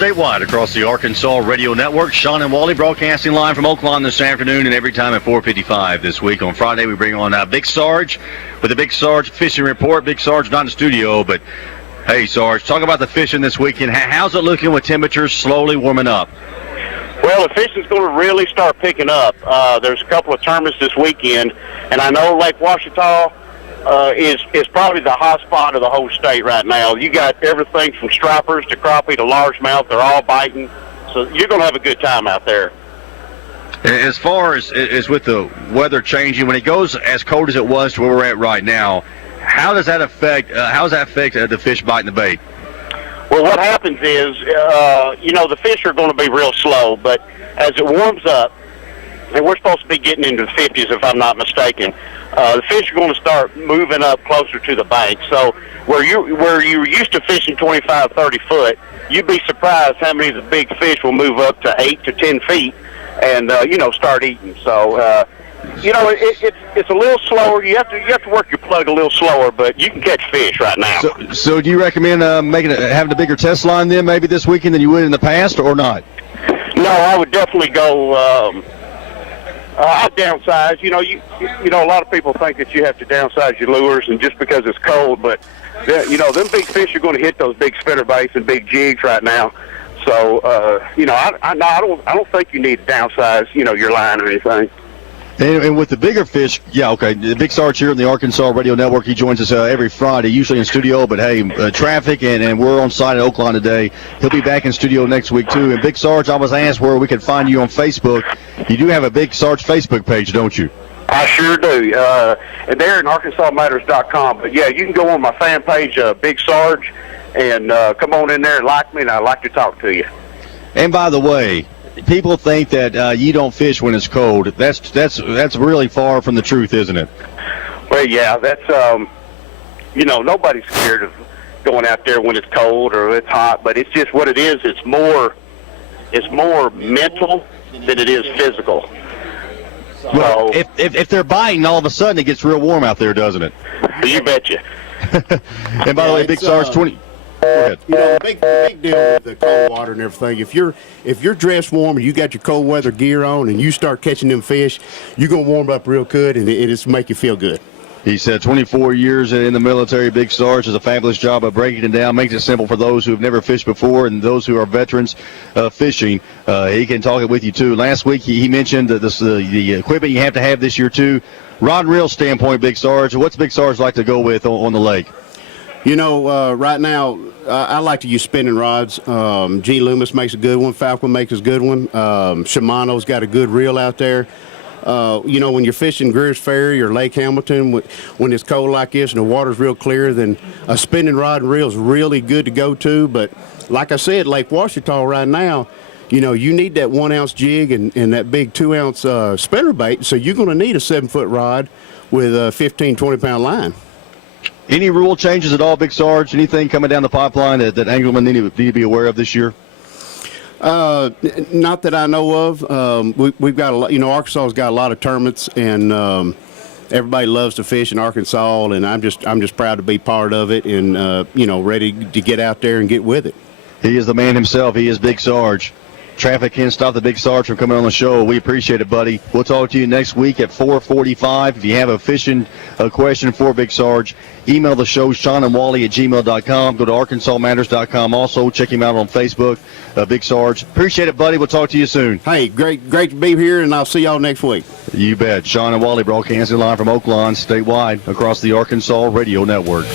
statewide across the Arkansas Radio Network. Sean and Wally broadcasting live from Oakland this afternoon and every time at 4:55 this week. On Friday, we bring on Big Sarge with the Big Sarge Fishing Report. Big Sarge not in the studio, but hey, Sarge, talk about the fishing this weekend. How's it looking with temperatures slowly warming up? Well, the fishing's going to really start picking up. There's a couple of tournaments this weekend, and I know Lake Ouachita is probably the hot spot of the whole state right now. You got everything from stripers to crappie to largemouth. They're all biting. So you're going to have a good time out there. As far as with the weather changing, when it goes as cold as it was to where we're at right now, how does that affect the fish biting the bait? Well, what happens is, the fish are going to be real slow, but as it warms up, and we're supposed to be getting into the 50s if I'm not mistaken, the fish are going to start moving up closer to the bank. So where you're used to fishing 25, 30 foot, you'd be surprised how many of the big fish will move up to 8 to 10 feet and, start eating. So, it's a little slower. You have to work your plug a little slower, but you can catch fish right now. So do you recommend having a bigger test line then maybe this weekend than you would in the past, or not? No, I would definitely go. I'd downsize. A lot of people think that you have to downsize your lures, and just because it's cold, but them big fish are going to hit those big spinnerbaits and big jigs right now. So, I don't think you need to downsize, your line or anything. And with the bigger fish, the Big Sarge here on the Arkansas Radio Network. He joins us every Friday, usually in studio. But, hey, traffic, and we're on site at Oakland today. He'll be back in studio next week, too. And, Big Sarge, I was asked where we could find you on Facebook. You do have a Big Sarge Facebook page, don't you? I sure do. And they're at ArkansasMatters.com. But, yeah, you can go on my fan page, Big Sarge, and come on in there and like me, and I'd like to talk to you. And, by the way, people think that you don't fish when it's cold. That's really far from the truth, isn't it? Well, yeah, that's nobody's scared of going out there when it's cold or it's hot, but it's just what it is. It's more mental than it is physical. Well, so, if they're biting, all of a sudden it gets real warm out there, doesn't it? You betcha. And by the way, Big Sarge 20. Go ahead. Big deal with the cold water and everything. If you're dressed warm and you got your cold weather gear on and you start catching them fish, you're gonna warm up real good and it'll make you feel good. He said 24 years in the military. Big Sarge does a fabulous job of breaking it down, makes it simple for those who have never fished before and those who are veterans fishing. He can talk it with you too. Last week he mentioned the equipment you have to have this year too. Rod and reel standpoint, Big Sarge. What's Big Sarge like to go with on the lake? Right now, I like to use spinning rods. G. Loomis makes a good one. Falcon makes a good one. Shimano's got a good reel out there. When you're fishing Greer's Ferry or Lake Hamilton, when it's cold like this and the water's real clear, then a spinning rod and reel is really good to go to. But like I said, Lake Ouachita right now, you need that 1 ounce jig and that big 2 ounce spinnerbait. So you're going to need a 7-foot rod with a 15, 20-pound line. Any rule changes at all, Big Sarge? Anything coming down the pipeline that anglermen need to be aware of this year? Not that I know of. We've got a lot. Arkansas's got a lot of tournaments, and everybody loves to fish in Arkansas, and I'm just proud to be part of it, and ready to get out there and get with it. He is the man himself. He is Big Sarge. Traffic can't stop the Big Sarge from coming on the show. We appreciate it, buddy. We'll talk to you next week at 4:45. If you have a fishing question for Big Sarge, email the show, SeanandWally@gmail.com. Go to ArkansasMatters.com. Also, check him out on Facebook, Big Sarge. Appreciate it, buddy. We'll talk to you soon. Hey, great to be here, and I'll see y'all next week. You bet. Sean and Wally broadcasting live from Oakland, statewide, across the Arkansas Radio Network.